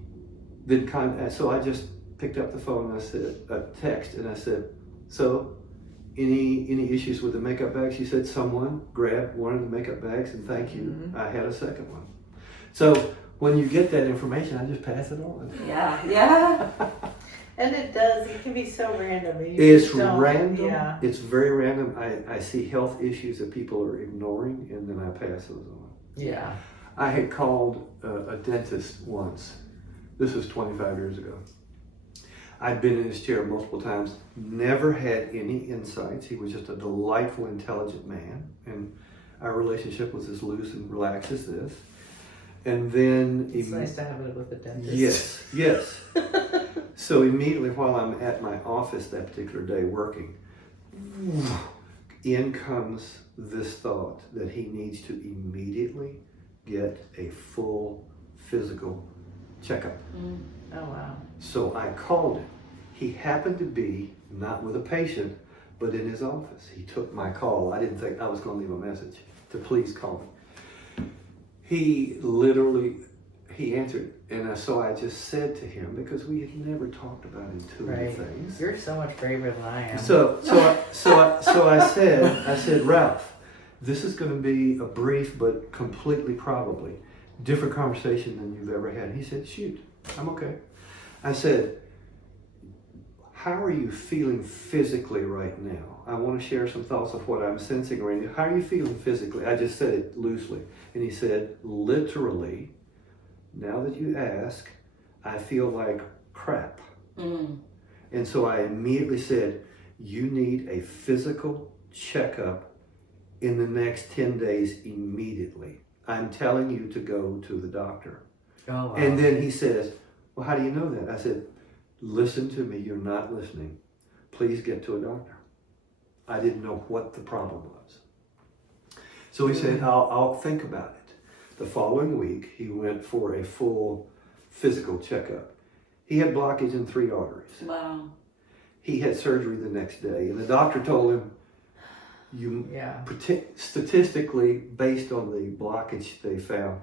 didn't contact, so I just picked up the phone and I said, a text, and I said, "So, any issues with the makeup bag?" She said, "Someone grabbed one of the makeup bags, and thank you, I had a second one." So when you get that information, I just pass it on. Yeah. And it can be so random. You It's just don't- random. Yeah. It's very random. I see health issues that people are ignoring, and then I pass those on. Yeah. I had called a dentist once. This was 25 years ago. I'd been in his chair multiple times, never had any insights. He was just a delightful, intelligent man, and our relationship was as loose and relaxed as this. And then It's nice to have it with a dentist. Yes. So immediately while I'm at my office that particular day working, in comes this thought that he needs to immediately get a full physical checkup. Oh, wow. So I called him. He happened to be not with a patient, but in his office. He took my call. I didn't think I was going to leave a message to please call me. He answered, and so I just said to him, because we had never talked about intuitive things. You're so much braver than I am. So I said, "Ralph, this is going to be a brief but completely probably different conversation than you've ever had." He said, "Shoot, I'm okay." I said, "How are you feeling physically right now? I want to share some thoughts of what I'm sensing right now. How are you feeling physically?" I just said it loosely. And he said, "Literally, now that you ask, I feel like crap." And so I immediately said, "You need a physical checkup in the next 10 days immediately. I'm telling you to go to the doctor." Oh, wow. And then he says, "Well, how do you know that?" I said, "Listen to me, you're not listening. Please get to a doctor." I didn't know what the problem was. So he said, I'll think about it. The following week, he went for a full physical checkup. He had blockage in 3 arteries. Wow. He had surgery the next day, and the doctor told him, Yeah. statistically, based on the blockage they found,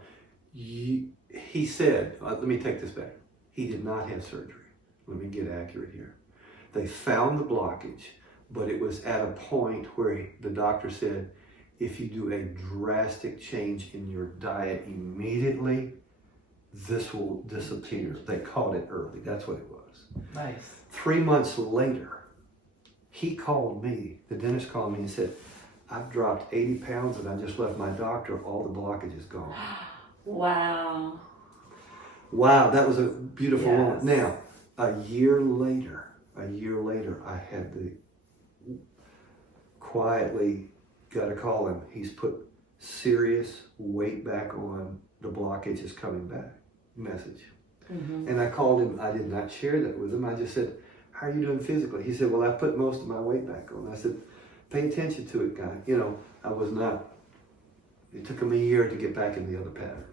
he said, let me take this back. He did not have surgery. Let me get accurate here. They found the blockage, but it was at a point where the doctor said, if you do a drastic change in your diet immediately, this will disappear. They caught it early. That's what it was. Nice. 3 months later, he called me, the dentist called me and said, I've dropped 80 pounds and I just left my doctor. All the blockage is gone. Wow. Wow, that was a beautiful Yes. moment. Now, a year later, I had to quietly got to call him. He's put serious weight back on. The blockage is coming back message. Mm-hmm. And I called him. I did not share that with him. I just said, how are you doing physically? He said, well, I put most of my weight back on. I said, pay attention to it, guy. You know, I was not, it took him a year to get back in the other pattern.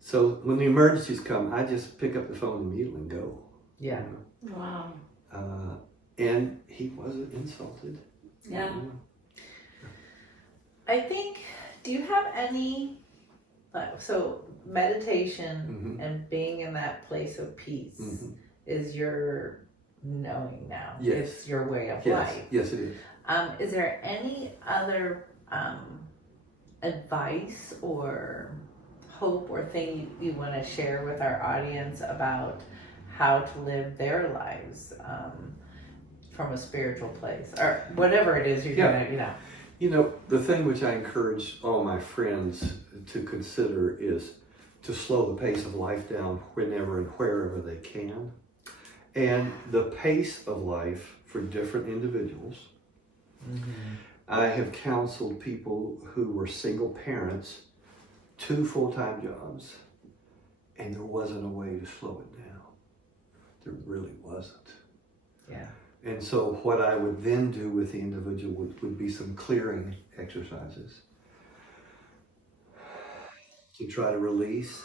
So when the emergencies come, I just pick up the phone immediately and go. Yeah. You Wow. know? And he wasn't insulted. Yeah. You know? I think, do you have any, so meditation and being in that place of peace is your knowing now. Yes. It's your way of Yes. life. Yes, it is. Is there any other advice or hope or thing you want to share with our audience about how to live their lives from a spiritual place or whatever it is you're Yeah. doing, you know? You know, the thing which I encourage all my friends to consider is to slow the pace of life down whenever and wherever they can. And the pace of life for different individuals. I have counseled people who were single parents, 2 full-time jobs, and there wasn't a way to slow it down. There really wasn't. Yeah. And so what I would then do with the individual would be some clearing exercises to try to release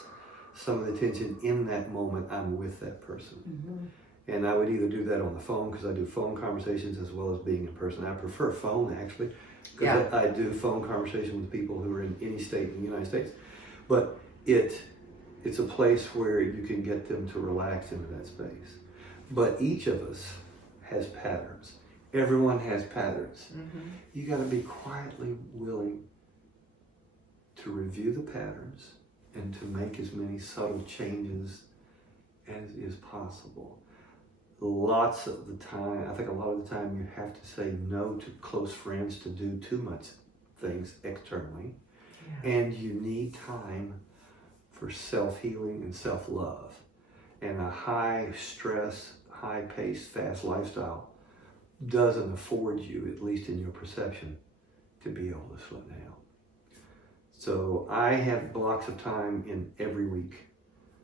some of the tension in that moment I'm with that person. Mm-hmm. And I would either do that on the phone, because I do phone conversations as well as being in person. I prefer phone, actually, because I do phone conversation with people who are in any state in the United States. But it's a place where you can get them to relax into that space. But each of us has patterns. Everyone has patterns. You got to be quietly willing to review the patterns and to make as many subtle changes as is possible. Lots of the time, I think a lot of the time you have to say no to close friends to do too much things externally. Yeah. And you need time for self-healing and self-love. And a high stress, high pace, fast lifestyle doesn't afford you, at least in your perception, to be able to slow down. So I have blocks of time in every week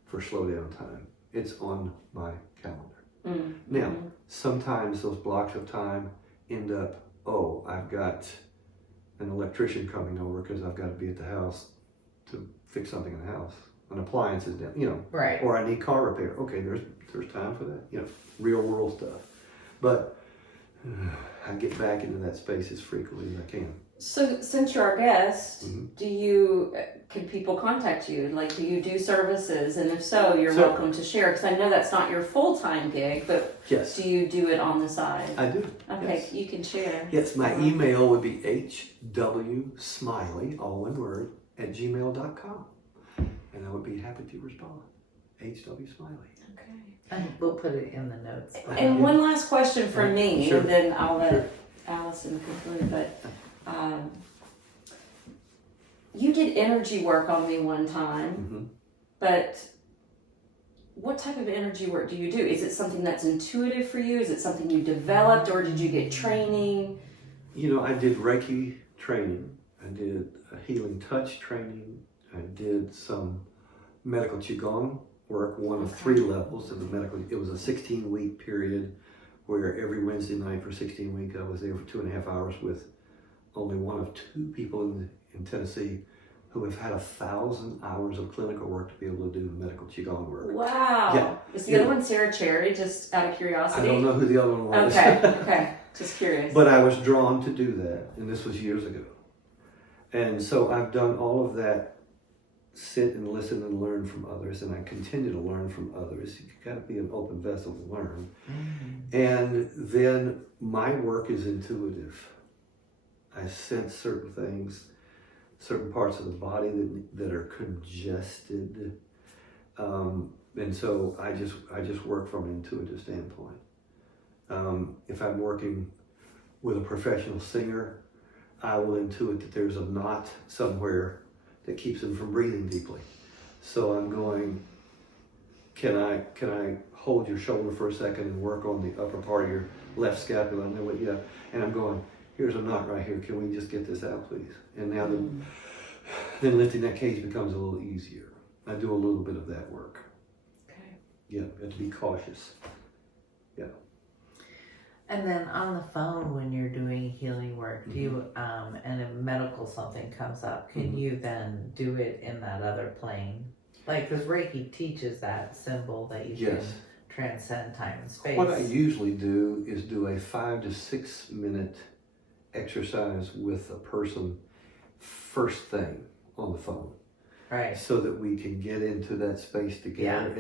for slow down time. It's on my calendar. Mm-hmm. Now, sometimes those blocks of time end up, I've got an electrician coming over because I've got to be at the house to fix something in the house. An appliance is down, Right. or I need car repair. Okay, there's time for that, real world stuff. But I get back into that space as frequently as I can. So since you're our guest, Mm-hmm. can people contact you? Like, do you do services? And if so, you're So- welcome to share, because I know that's not your full-time gig, but Yes, do you do it on the side? I do. Okay, Yes. you can share. Yes, my email would be hw.smiley, all one word, @gmail.com. And I would be happy to respond. hw.smiley. Okay. And we'll put it in the notes. And one last question from me, Sure. and then I'll let Sure. Allison conclude. But you did energy work on me one time, Mm-hmm. but what type of energy work do you do? Is it something that's intuitive for you? Is it something you developed, or did you get training? I did Reiki training. I did a healing touch training. I did some medical Qigong work, one of 3 levels of the medical. It was a 16-week period where every Wednesday night for 16 weeks I was there for 2.5 hours with only one of 2 people in Tennessee who have had 1,000 hours of clinical work to be able to do medical Qigong work. Wow. Yeah. Was the other one Sarah Cherry, just out of curiosity? I don't know who the other one was. Okay. Just curious. But I was drawn to do that, and this was years ago. And so I've done all of that, sit and listen and learn from others, and I continue to learn from others. You've got to be an open vessel to learn. Mm-hmm. And then my work is intuitive. I sense certain things, certain parts of the body that are congested. And so I just work from an intuitive standpoint. If I'm working with a professional singer, I will intuit that there's a knot somewhere that keeps them from breathing deeply. So I'm going, can I hold your shoulder for a second and work on the upper part of your left scapula? And I'm going, here's a knot right here. Can we just get this out, please? And now then lifting that cage becomes a little easier. I do a little bit of that work. Okay. Yeah, you have to be cautious. Yeah. And then on the phone, when you're doing healing work, do you, and if medical something comes up, can you then do it in that other plane? Like, because Reiki teaches that symbol that you can transcend time and space. What I usually do is do a 5 to 6 minute exercise with a person first thing on the phone. Right. So that we can get into that space together.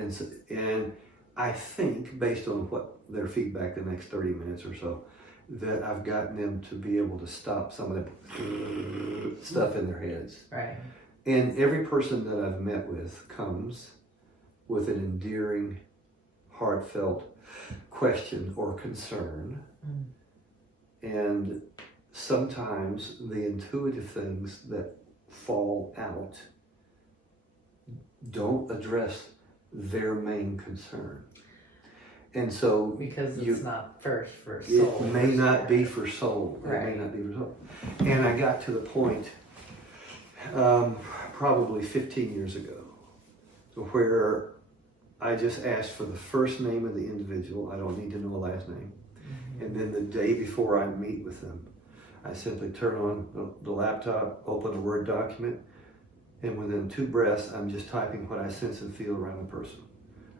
Yeah. And I think, based on what their feedback the next 30 minutes or so, that I've gotten them to be able to stop some of the stuff in their heads. Right. And every person that I've met with comes with an endearing, heartfelt question or concern. And sometimes the intuitive things that fall out don't address their main concern. And so because it's not first for soul. It may not be for soul. Right. It may not be for soul. And I got to the point probably 15 years ago where I just asked for the first name of the individual. I don't need to know a last name. And then the day before I meet with them, I simply turn on the laptop, open a Word document, and within 2 breaths, I'm just typing what I sense and feel around the person.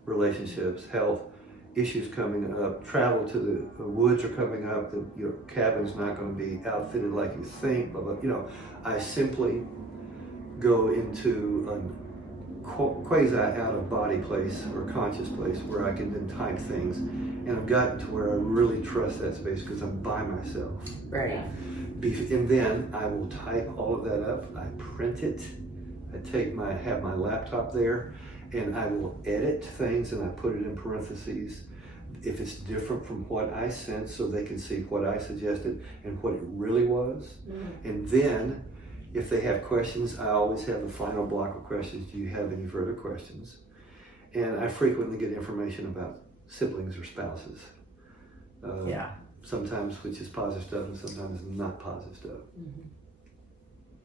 Relationships, health, issues coming up, travel to the woods are coming up, your cabin's not going to be outfitted like you think, blah, blah. I simply go into a quasi out of body place or conscious place where I can then type things. And I've gotten to where I really trust that space because I'm by myself. Right. And then I will type all of that up, I print it, I have my laptop there, and I will edit things and I put it in parentheses if it's different from what I sense so they can see what I suggested and what it really was. And then if they have questions, I always have the final block of questions. Do you have any further questions? And I frequently get information about siblings or spouses. Sometimes which is positive stuff and sometimes not positive stuff.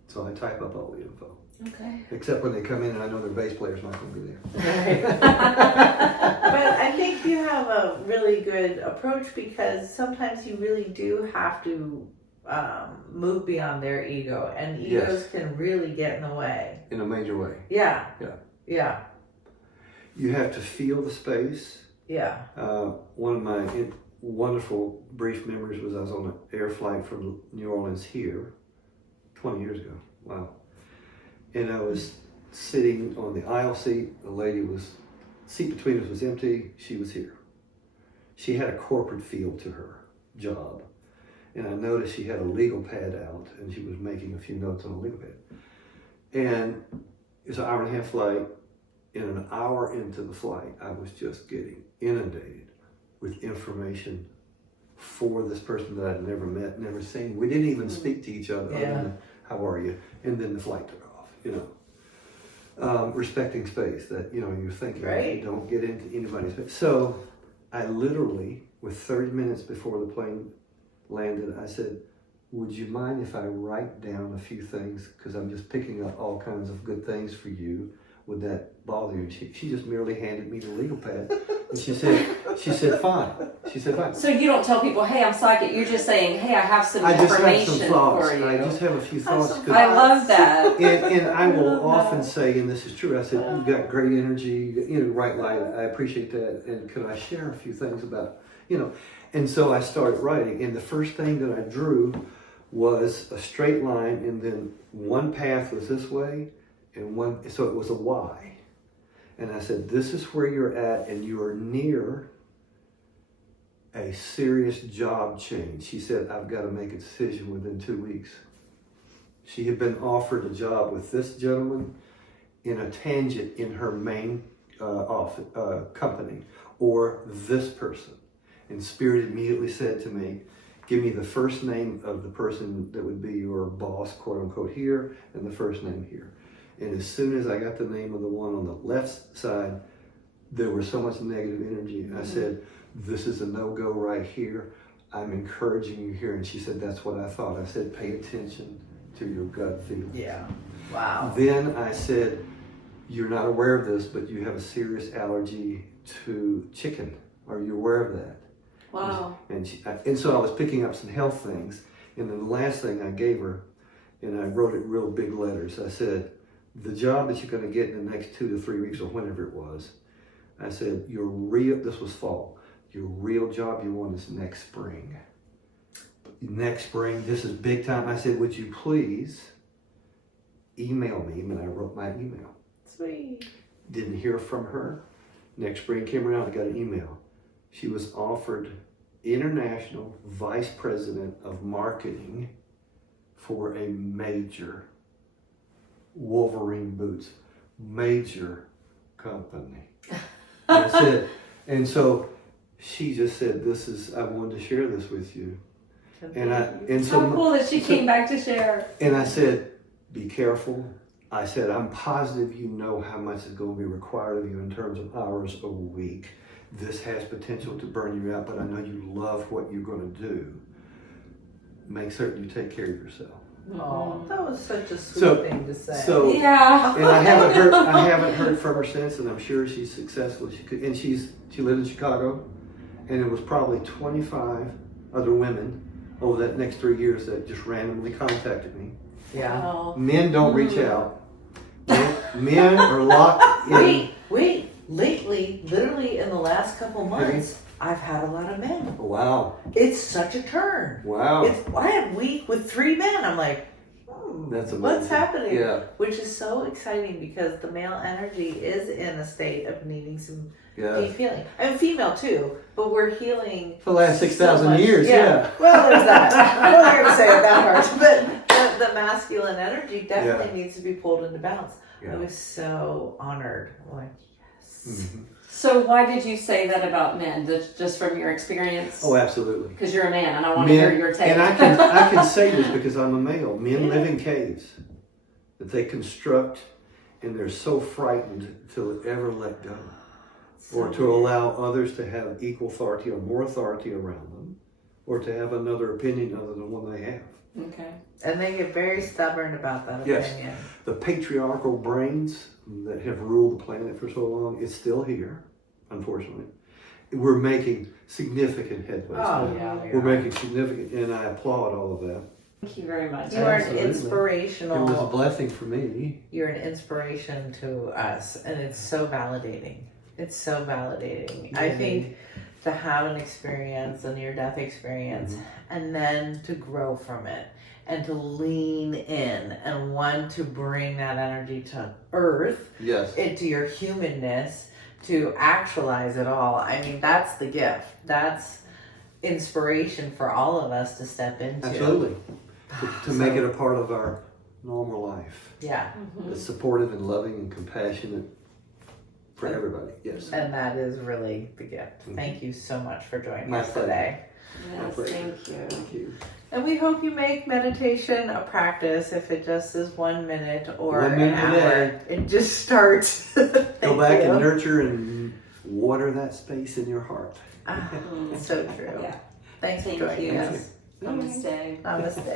So I type up all the info. Okay. Except when they come in and I know their bass player's not going to be there. Right. But I think you have a really good approach because sometimes you really do have to move beyond their ego, and egos can really get in the way. In a major way. Yeah. You have to feel the space. Yeah. One of my wonderful brief memories was I was on an air flight from New Orleans here 20 years ago. Wow. And I was sitting on the aisle seat. The seat between us was empty. She was here. She had a corporate feel to her job. And I noticed she had a legal pad out and she was making a few notes on a legal pad. And it's an 1.5-hour flight. In an hour into the flight, I was just getting inundated with information for this person that I'd never met, never seen. We didn't even speak to each other other than, how are you? And then the flight took off, respecting space that, you're thinking, you don't get into anybody's space. So I literally, with 30 minutes before the plane landed, I said, would you mind if I write down a few things? Because I'm just picking up all kinds of good things for you. Would that bother you? She just merely handed me the legal pad. And she said, fine. She said, fine. So you don't tell people, hey, I'm psychic. You're just saying, hey, I have some I just have information some thoughts. for you. I just have a few thoughts. some 'cause- I love that. and I will often say, and this is true, I said, you've got great energy, right light, I appreciate that, and could I share a few things about, and so I started writing, and the first thing that I drew was a straight line, and then one path was this way, so it was a Y. And I said, this is where you're at, and you are near a serious job change. She said, I've got to make a decision within 2 weeks. She had been offered a job with this gentleman in a tangent in her main company, or this person. And Spirit immediately said to me, give me the first name of the person that would be your boss, quote unquote, here, and the first name here. And as soon as I got the name of the one on the left side, there was so much negative energy. I said, this is a no-go right here. I'm encouraging you here. And she said, that's what I thought. I said, pay attention to your gut feeling. Yeah. Wow. Then I said, you're not aware of this, but you have a serious allergy to chicken. Are you aware of that? Wow. And so I was picking up some health things. And then the last thing I gave her, and I wrote it real big letters, I said, the job that you're going to get in the next 2 to 3 weeks or whenever it was, I said, this was fall, your real job you want is next spring. Next spring, this is big time. I said, would you please email me? And I wrote my email. Sweet. Didn't hear from her. Next spring came around, I got an email. She was offered international vice president of marketing for a major Wolverine boots, major company. And I said, and so she just said, I wanted to share this with you. And so How cool that she came back to share. And I said, be careful. I said, I'm positive you know how much is going to be required of you in terms of hours a week. This has potential to burn you out, but I know you love what you're going to do. Make certain you take care of yourself. Oh, that was such a sweet thing to say. So yeah. And I haven't heard from her since, and I'm sure she's successful. She lived in Chicago, and it was probably 25 other women over that next 3 years that just randomly contacted me. Yeah. Wow. Men don't reach out. Men are locked in. Wait. Lately, literally in the last couple months, I've had a lot of men. Wow. It's such a turn. Wow. I had a week with 3 men. I'm like, That's amazing. what's happening? Yeah. Which is so exciting because the male energy is in a state of needing some deep healing. I'm female too, but we're healing For the last 6,000 years, yeah. Well, there's that. I'm not here to say it that hard, but the masculine energy definitely needs to be pulled into balance. Yeah. I was so honored. I'm like, yes. Mm-hmm. So why did you say that about men? Just from your experience? Oh, absolutely. Because you're a man, and I want to hear your take. And I can say this because I'm a male. Men live in caves that they construct, and they're so frightened to ever let go, or to allow others to have equal authority or more authority around them, or to have another opinion other than one they have. Okay. And they get very stubborn about that opinion. The patriarchal brains that have ruled the planet for so long is still here, unfortunately. We're making significant headways now. Yeah. We're making significant, and I applaud all of that. Thank you very much. You are an Absolutely. It was a inspirational. blessing for me. You're an inspiration to us, and it's so validating. It's so validating. I think to have an experience, a near-death experience, and then to grow from it, and to lean in and want to bring that energy to earth, into your humanness, to actualize it all. I mean, that's the gift. That's inspiration for all of us to step into. Absolutely. To make it a part of our normal life. Yeah. It's supportive and loving and compassionate for everybody. Yes. And that is really the gift. Thank you so much for joining My us pleasure. today. Yes, thank you. Thank you. And we hope you make meditation a practice, if it just is 1 minute or 1 an minute a hour. day. It just starts. Go back and nurture and water that space in your heart. So true. Yeah. Thanks for Thank joining you. us. Namaste. Namaste.